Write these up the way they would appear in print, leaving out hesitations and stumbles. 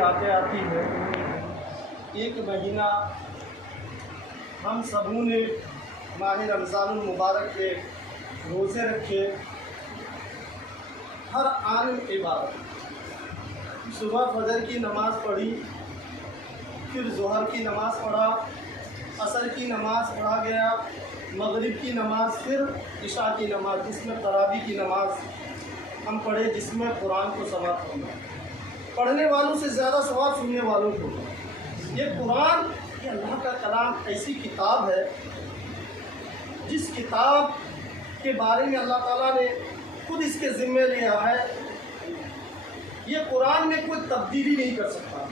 راتیں آتی ہیں، ایک مہینہ ہم سبوں نے ماہ رمضان المبارک کے روزے رکھے، ہر عالم عبادت، صبح فجر کی نماز پڑھی، پھر ظہر کی نماز پڑھا، عصر کی نماز پڑھا گیا، مغرب کی نماز، پھر عشاء کی نماز جس میں تراویح کی نماز ہم پڑھے، جس میں قرآن کو ثواب ہونا، پڑھنے والوں سے زیادہ ثواب سننے والوں کو۔ یہ قرآن یہ اللہ کا کلام ایسی کتاب ہے جس کتاب کے بارے میں اللہ تعالیٰ نے خود اس کے ذمے لیا ہے۔ یہ قرآن میں کوئی تبدیلی نہیں کر سکتا،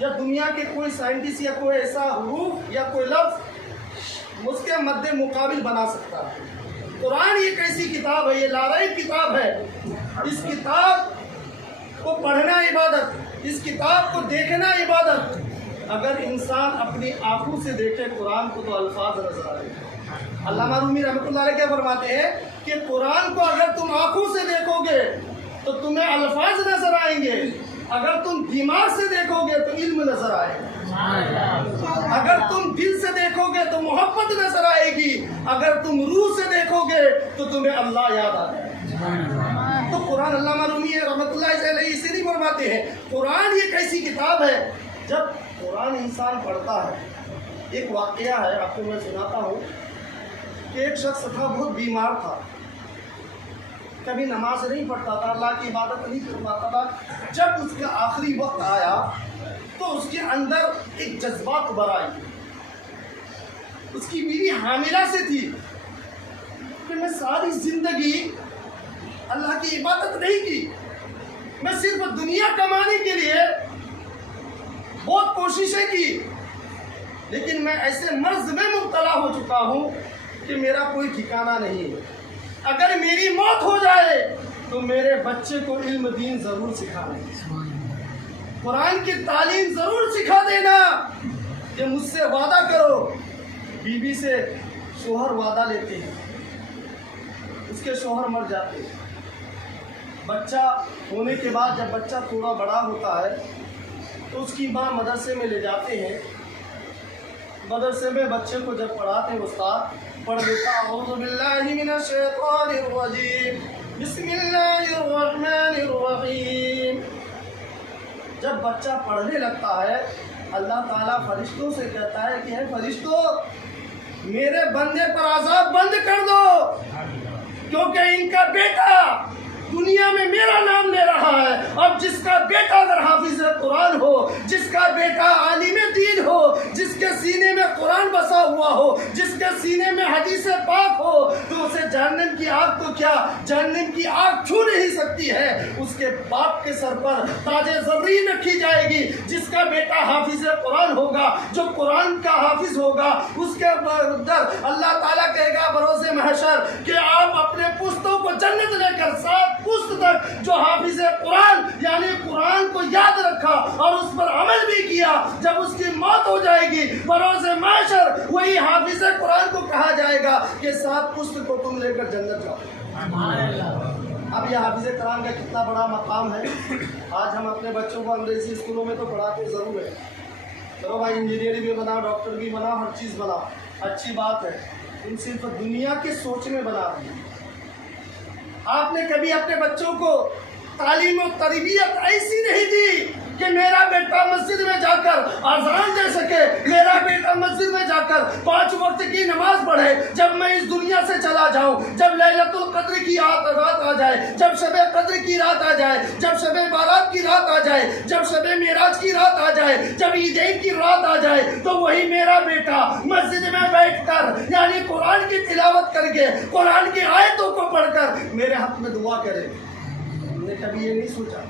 یا دنیا کے کوئی سائنٹسٹ یا کوئی ایسا حروف یا کوئی لفظ اس کے مد مقابل بنا سکتا ہے۔ قرآن ایک ایسی کتاب ہے، یہ لارائب کتاب ہے۔ اس کتاب کو پڑھنا عبادت، اس کتاب کو دیکھنا عبادت۔ اگر انسان اپنی آنکھوں سے دیکھے قرآن کو تو الفاظ نظر آئے گا۔ علامہ رومی رحمۃ اللہ علیہ کیا فرماتے ہیں کہ قرآن کو اگر تم آنکھوں سے دیکھو گے تو تمہیں الفاظ نظر آئیں گے، اگر تم دماغ سے دیکھو گے تو علم نظر آئے گا، اگر تم دل سے دیکھو گے تو محبت نظر آئے گی، اگر تم روح سے دیکھو گے تو تمہیں اللہ یاد آ جائے گا۔ تو قرآن علامہ رومی رحمۃ اللہ علیہ اسے نہیں فرماتے ہیں، قرآن ایک ایسی کتاب ہے جب قرآن انسان پڑھتا ہے۔ ایک واقعہ ہے آپ کو میں سناتا ہوں کہ ایک شخص تھا، بہت بیمار تھا، کبھی نماز نہیں پڑھتا تھا، اللہ کی عبادت نہیں کر پاتا تھا۔ جب اس کا آخری وقت آیا تو اس کے اندر ایک جذبات ابھر آئی۔ اس کی بیوی حاملہ سے تھی کہ میں ساری زندگی اللہ کی عبادت نہیں کی، میں صرف دنیا کمانے کے لیے بہت کوششیں کی، لیکن میں ایسے مرض میں مبتلا ہو چکا ہوں کہ میرا کوئی ٹھکانہ نہیں ہے۔ اگر میری موت ہو جائے تو میرے بچے کو علم دین ضرور سکھانا، قرآن کی تعلیم ضرور سکھا دینا، کہ مجھ سے وعدہ کرو۔ بیوی سے شوہر وعدہ لیتے ہیں، اس کے شوہر مر جاتے ہیں۔ بچہ ہونے کے بعد جب بچہ تھوڑا بڑا ہوتا ہے تو اس کی ماں مدرسے میں لے جاتے ہیں۔ مدرسے میں بچے کو جب پڑھاتے ہیں، استاد پڑھ لیتا اعوذ باللہ من الشیطان الرجیم بسم اللہ الرحمن الرحیم۔ جب بچہ پڑھنے لگتا ہے اللہ تعالیٰ فرشتوں سے کہتا ہے کہ اے فرشتوں، میرے بندے پر عذاب بند کر دو، کیونکہ ان کا بیٹا دنیا میں میرا نام لے رہا ہے۔ اب جس کا بیٹا اگر حافظ قرآن ہو، جس کا بیٹا عالم دین ہو، جس کے سینے میں قرآن بسا ہوا ہو، جس کے سینے میں حدیث پاک ہو، تو اسے جہنم کی آگ تو کیا جہنم کی آگ چھو نہیں سکتی ہے۔ اس کے باپ کے سر پر تاج زرین رکھی جائے گی۔ جس کا بیٹا حافظ قرآن ہوگا، جو قرآن کا حافظ ہوگا، اس کے اندر اللہ تعالیٰ کہے گا بروز محشر کہ آپ اپنے پشتوں کو جنت لے کر ساتھ پشت تک جو حافظ قرآن یعنی قرآن کو یاد رکھا اور اس پر عمل بھی کیا، جب اس کی موت ہو جائے گی بروز محشر وہی حافظ قرآن کو کہا جائے گا کہ ساتھ پشت کو تم لے کر جنت جاؤ۔ اب یہ حافظ قرآن کا کتنا بڑا مقام ہے۔ آج ہم اپنے بچوں کو انگریزی اسکولوں میں تو پڑھاتے ضرور ہے، چلو بھائی انجینئر بھی بناؤ، ڈاکٹر بھی بناؤ، ہر چیز بناؤ، اچھی بات ہے، ان صرف دنیا کے سوچنے بنا رہی ہیں۔ آپ نے کبھی اپنے بچوں کو تعلیم و تربیت ایسی نہیں دی کہ میرا بیٹا مسجد میں جا کر اذان دے سکے، میرا بیٹا مسجد میں جا کر 5 وقت کی نماز پڑھے، جب میں اس دنیا سے چلا جاؤں، جب لیلۃ القدر کی رات آ جائے، جب شب قدر کی رات آ جائے، جب شب بارات کی رات آ جائے، جب شب معراج کی رات آ جائے، جب عیدین کی رات آ جائے، تو وہی میرا بیٹا مسجد میں بیٹھ کر یعنی قرآن کی تلاوت کر کے قرآن کی آیتوں کو پڑھ کر میرے حق میں دعا کرے۔ ہم نے کبھی یہ نہیں سوچا،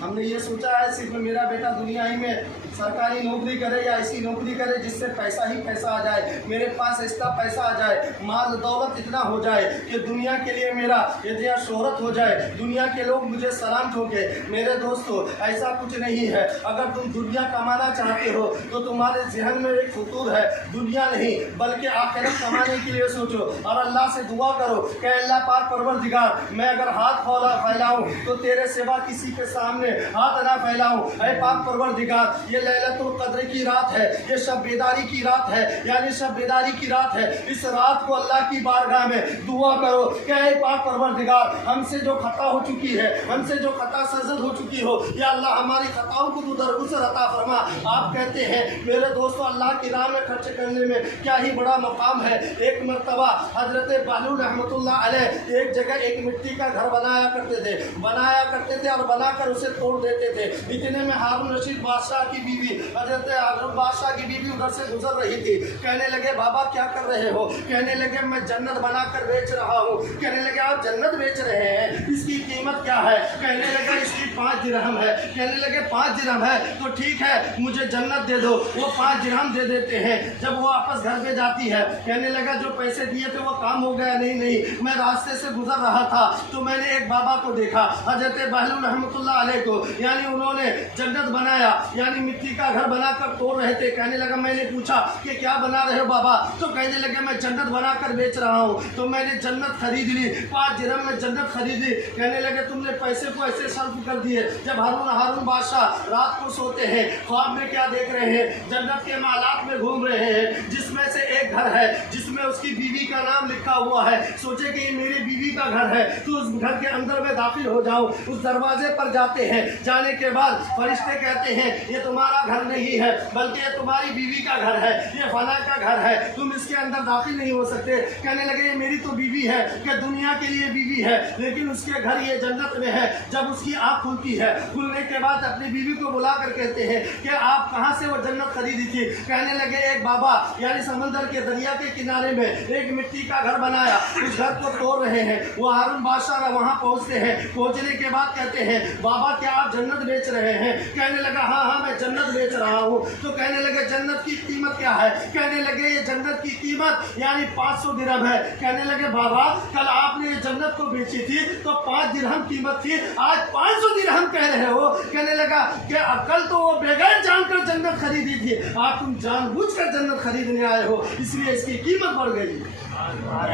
ہم نے یہ سوچا ہے صرف میرا بیٹا دنیا ہی میں سرکاری نوکری کرے یا ایسی نوکری کرے جس سے پیسہ ہی پیسہ آ جائے، میرے پاس ایسا پیسہ آ جائے، مال دولت اتنا ہو جائے کہ دنیا کے لیے میرا یہ شہرت ہو جائے، دنیا کے لوگ مجھے سلام ٹھوکے۔ میرے دوستو ایسا کچھ نہیں ہے۔ اگر تم دنیا کمانا چاہتے ہو تو تمہارے ذہن میں ایک فطور ہے، دنیا نہیں بلکہ آخرت کمانے کے لیے سوچو اور اللہ سے دعا کرو کہ اللہ پاک پروردگار میں اگر ہاتھ پھیلاؤں تو تیرے سوا کسی کے سامنے हाथ ना फैलाऊं। ऐ पाक परवरदिगार ये लैलतुल क़द्र की रात है, ये शब बेदारी की रात है, यानी शब बेदारी की रात है। इस रात को अल्लाह की बारगाह में दुआ करो कि ऐ पाक परवरदिगार हमसे जो खता हो चुकी है, हमसे जो खता सजद हो चुकी हो, या अल्लाह हमारी खताओं को तू दरगुजर अता फरमा। आप कहते हैं मेरे दोस्तों अल्लाह की राह में खर्च करने में क्या ही बड़ा मकाम है। एक मरतबा हजरत बालूल रहमतुल्लाह अलैह एक जगह एक मिट्टी का घर बनाया करते थे और बनाकर उसे तोड़ देते थे। इतने में हारून रशीद बादशाह की बीवी हजरत हारून बादशाह की बीवी उधर से गुजर रही थी। कहने लगे बाबा क्या कर रहे हो? कहने लगे मैं जन्नत बनाकर बेच रहा हूँ। कहने लगे आप जन्नत बेच रहे हैं, इसकी कीमत क्या है? कहने लगे इसकी 5 दिरहम है। कहने लगे 5 दिरहम है तो ठीक है मुझे जन्नत दे दो। वो 5 दिरहम दे देते हैं। जब वो वापस घर पे जाती है कहने लगा जो पैसे दिए थे वो काम हो गया? नहीं, मैं रास्ते से गुजर रहा था तो मैंने एक बाबा को देखा हजरत बहलूल रहमतुल्लाह अलैह को, यानी उन्होंने जन्नत बनाया, यानी मिट्टी का घर बनाकर तोड़ रहे थे। कहने लगा मैंने पूछा कि क्या बना रहे हो बाबा? तो कहने लगे मैं जन्नत बनाकर बेच रहा हूँ। तो मैंने जन्नत खरीद ली, 5 दिरहम में जन्नत खरीद ली। कहने लगे तुमने पैसे को ऐसे सर्फ कर दिए। जब हारून बादशाह रात को सोते हैं ख्वाब में क्या देख रहे हैं? जन्नत के मालात में घूम रहे हैं, जिसमें से एक घर है जिसमें उसकी बीवी का नाम लिखा हुआ है। सोचे कि ये मेरी बीवी का घर है तो उस घर के अंदर में दाखिल हो जाऊं। उस दरवाजे पर जाते हैं, जाने के बाद फरिश्ते कहते हैं ये तुम्हारा घर नहीं है बल्कि ये तुम्हारी बीवी का घर है, ये फला का घर है, तुम इसके अंदर दाखिल नहीं हो सकते। कहने लगे ये मेरी तो बीवी है कि दुनिया के लिए बीवी है लेकिन उसके घर ये जन्नत में है। जब उसकी आँख खुलती है, खुलने के बाद अपनी बीवी को बुला कर कहते हैं कि आप कहाँ से वो जन्नत खरीदी थी? कहने लगे एक बाबा यानी समंदर के दरिया के किनारे में एक मिट्टी का घर बनाया, उस घर को तोड़ रहे हैं। वो हारून बादशाह वहाँ पहुँचते हैं। पहुँचने के बाद कहते हैं बाबा क्या आप जन्नत बेच रहे हैं? कहने लगा हाँ मैं जन्नत बेच रहा हूँ। तो कहने लगे जन्नत की कीमत क्या है? कहने लगे ये जन्नत की कीमत यानी 500 दिरहम है। कहने लगे बाबा कल आपने ये जन्नत को बेची थी तो 5 दिरहम कीमत थी, आज 500 दिरहम कह रहे हो? कहने लगा कि कल तो वो बगैर जानकर जन्नत खरीदी थी, आज तुम जानबूझकर जन्नत खरीदने आए हो इसलिए इसकी कीमत बढ़ गई।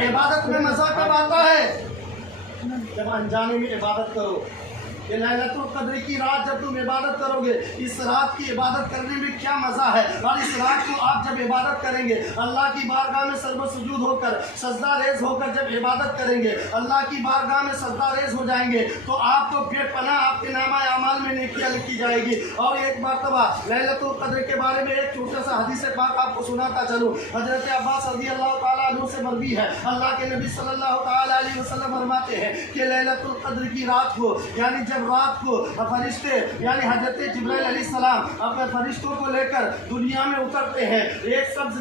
इबादत में मजा कब आता है? जब अनजाने में इबादत करो। ये लैलतुल क़द्र की रात जब तुम इबादत करोगे, इस रात की इबादत करने में क्या मज़ा है। और इस रात को आप जब इबादत करेंगे अल्लाह की बारगाह में सर्व सुजूद होकर सजदा रेज होकर जब इबादत करेंगे, अल्लाह की बारगाह में सजदा रेज हो जाएंगे तो आपको बेपनाह आपके नामा अमाल में नेकियां लिखी जाएगी। और एक मरतबा लैलतुल क़द्र के बारे में एक छोटा सा हदीस पाक आपको सुनाता चलूँ। हजरत अब्बास रज़ियल्लाहु ताला अन्हु से मरवी है, अल्लाह के नबी सल्लल्लाहु ताला अलैहि वसल्लम फरमाते हैं कि लैलतुल क़द्र की रात को यानी जब रात को फरिश्ते यानी हजरत जिब्राइल अलैहिस्सलाम अपने फरिश्तों को लेकर दुनिया में उतरते हैं, एक सब्ज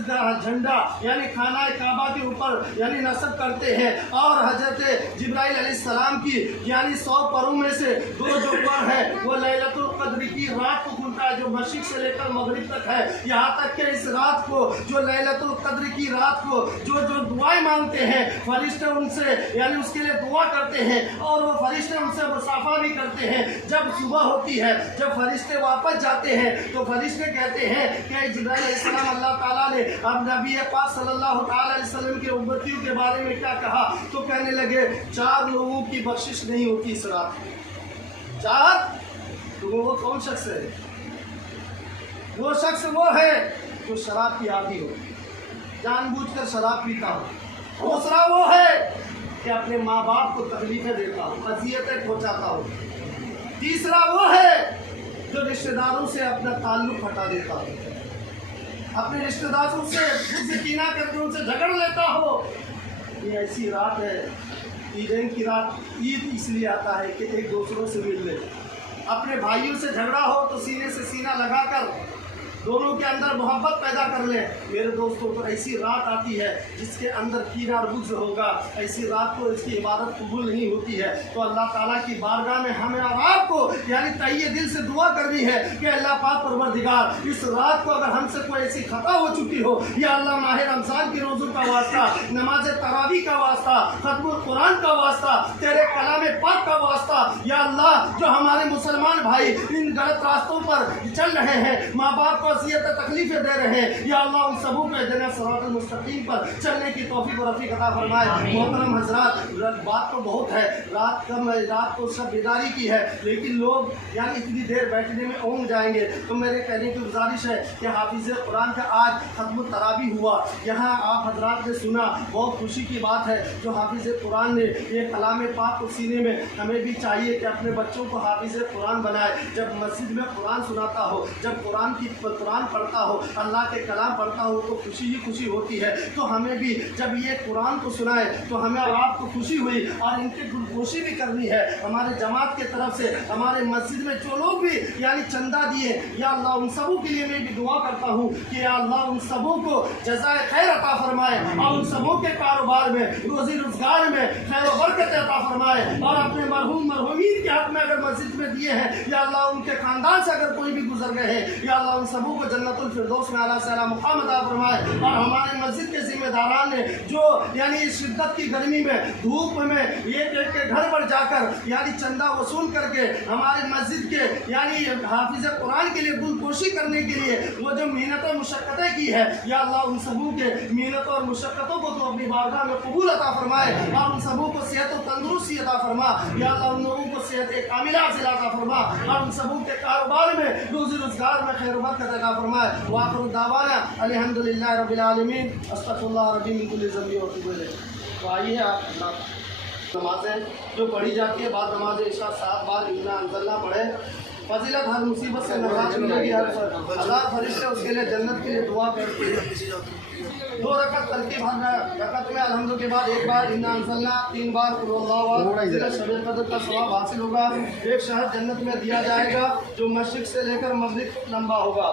झंडा यानी खाना काबा के ऊपर यानी नस्ब करते हैं और हजरत जिब्राइल अलैहिस्सलाम की यानी 100 परों में से 2 जो पर है वो लैलतुल क़द्र की रात को खुलता है, जो मशरिक़ से लेकर मगरिब तक है। यहाँ तक कि इस रात को जो लैलतुल क़द्र की रात को जो दुआएं मांगते हैं फरिश्ते उनसे यानी उसके लिए दुआ करते हैं और वो फरिश्ते उनसे मुसाफा भी करते हैं। जब सुबह होती है, जब फरिश्ते वापस जाते हैं तो फरिश्ते कहते हैं कि जिब्राइल अलैहिस्सलाम अल्लाह ताला ने अब नबी पाक सल्लल्लाहु ताला अलैहि वसल्लम के उम्मतियों के बारे में क्या कहा? तो कहने लगे 4 लोगों की बख्शिश नहीं होती इस रात। 4 तो वो कौन शख्स है? वो शख्स वो है जो शराब की आदी हो, जानबूझकर शराब पीता हो। दूसरा वो है कि अपने माँ बाप को तकलीफें देता हो, अजियतें पहुँचाता हो। तीसरा वो है जो रिश्तेदारों से अपना ताल्लुक हटा देता हो, अपने रिश्तेदारों से कीना करके उनसे झगड़ लेता हो। ये ऐसी रात है, ईदैन की रात। ईद इसलिए आता है कि एक दूसरों से मिल ले, अपने भाइयों से झगड़ा हो तो सीने से सीना लगाकर दोनों के अंदर मोहब्बत पैदा कर ले। मेरे दोस्तों तो ऐसी रात आती है जिसके अंदर कीना और बुग़्ज़ होगा, ऐसी रात को इसकी इबादत कबूल नहीं होती है। तो अल्लाह ताला की बारगाह में हमें और आपको यानी तहे दिल से दुआ करनी है कि अल्लाह पाक परवरदिगार इस रात को अगर हमसे कोई ऐसी खता हो चुकी हो, या अल्लाह माह रमज़ान के रोज़ों का वास्ता, नमाज तरावी का वास्ता, खत्मुल कुरान का वास्ता, तेरे कलाम पाक का वास्ता, या अल्लाह जो हमारे मुसलमान भाई इन गलत रास्तों पर चल रहे हैं, माँ बाप को अज़ियत तकलीफ़ें दे रहे हैं, या अल्लाह उन सबों को हिदायत सिरात मुस्तकीम पर चलने की तौफीक और रफ़ीक अता फरमाए। मोहतरम हज़रात, बात तो बहुत है, रात को सब बेदारी की है, लेकिन लोग यानी इतनी देर बैठने में ऊँग जाएंगे। तो मेरे कहने की गुजारिश है कि हाफिज़ कुरान का आज खत्म तरावी हुआ, यहाँ आप हज़रात ने सुना, बहुत खुशी की बात है। जो हाफिज़ कुरान ने ये कलाम पाक को सीने में, हमें भी चाहिए कि अपने बच्चों को हाफिज़ कुरान बनाए। जब मस्जिद में कुरान सुनाता हो, जब कुरान पढ़ता हो, अल्लाह के कलाम पढ़ता हो, तो खुशी ही खुशी होती है। तो हमें भी जब ये कुरान को सुनाए तो हमें और आपको खुशी हुई, और इनकी गुलगोशी भी करनी है हमारे जमात के तरफ से। हमारे मस्जिद में जो लोग भी यानी चंदा दिए, या अल्लाह उन सबों के लिए मैं भी दुआ करता हूँ कि या अल्लाह उन सबों को जज़ाए खैर अता फरमाए, और उन सबों के कारोबार में, रोजी रोजगार में खैर व बरकत अता फरमाए। और अपने मरहूमीन के हक में अगर मस्जिद में दिए हैं, या अल्लाह उनके खानदान से अगर कोई भी गुजर गए हैं, या अल्लाह उन सबों को जन्नतुल फिरदौस में आला से आला मुकाम अता फरमाए। और हमारे मस्जिद के जिम्मेदारान ने जो यानी शिद्दत की गर्मी में, धूप में एक के घर पर जाकर यानी चंदा वसूल करके हमारे मस्जिद के यानी हाफिज़ कुरान के लिए गुलपोशी करने के लिए वो जो मेहनत और मुशक्क़तें की है, या अल्लाह उन सबों के मेहनत और मुशक्क़तों को तो अपनी बारगाह में कबूल अता फरमाए, और उन सबों को सेहत और तंदुरुस्ती अता फरमा। या अल्लाह उन लोगों को सेहत कामिला हासिल अता फरमा, और उन सबों के कारोबार में, रोज़ी रोज़गार में खैर बरकत अता फरमाए। व आखिरु दावाना अल्हम्दुलिल्लाहि रब्बिल आलमीन, अस्तगफिरुल्लाह रब्बी मिन कुल्लि ज़ंबि व अतूबु इलैह। तो आइए आप नमाज़ें जो पढ़ी जाती है, बाद नमाज इशा 7 बार इन्ना अंज़लना पढ़े। फजीलत हर मुसीबत से नजात मिलेगी, हज़ार फरिश्ते उसके लिए जन्नत के लिए दुआ करते हैं। 2 रकत तरतीब, हर रकत में अल्हम्दुलिल्लाह के बाद 1 बार इन्ना अंज़लना, 3 बार कुल हुवल्लाहु अहद, शब कद्र का सवाब हासिल होगा। 1 शहर जन्नत में दिया जाएगा जो मशरिक़ से लेकर मग़रिब तक लंबा होगा।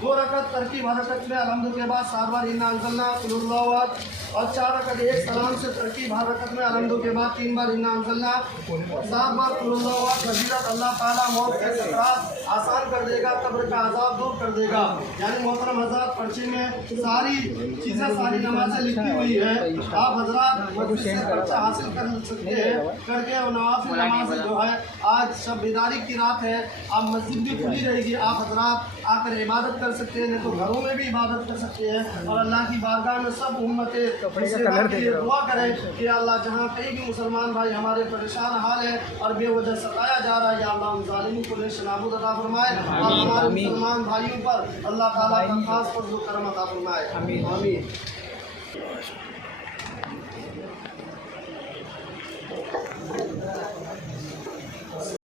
2 रकत तरकीब, हर रकत में अल्हम्दुलिल्लाह के बाद 7 बार इन्ना अंज़लना, कुल हुवल्लाहु अहद, और 4 रकत एक सलाम से तरकीब, हर रकत में अल्हम्दुलिल्लाह के बाद 3 बार इन्ना अंज़लना, 7 बार कुल हुवल्लाहु अहद। फजीलत अल्लाह ताला मौत के सकरात आसान कर देगा, कब्र का अज़ाब दूर कर देगा। यानी मोहतरम हज़रात, पर्चे में सारी चीज़ें, सारी नमाज़ें लिखी हुई है, आप हज़रात मस्जिद से पर्चा हासिल कर सकते हैं करके। और नवाफिल नमाज़ जो है, आज शब बेदारी की रात है, आप मस्जिद भी खुली रहेगी, आप हज़रात आकर इबादत कर सकते हैं, नहीं तो घरों में भी इबादत कर सकते हैं। और अल्लाह की बारगाह में सब उम्मतें के लिए दुआ करें कि अल्लाह जहाँ कहीं भी मुसलमान भाई हमारे परेशान हाल है और बेवजह सताया जा रहा है, या अल्लाह उन ज़ालिमों को नेस्तनाबूद अता फरमाए, और हमारे मुसलमान भाइयों पर अल्लाह ताला का खास फज़्ल व करम अता फरमाए। आमीन।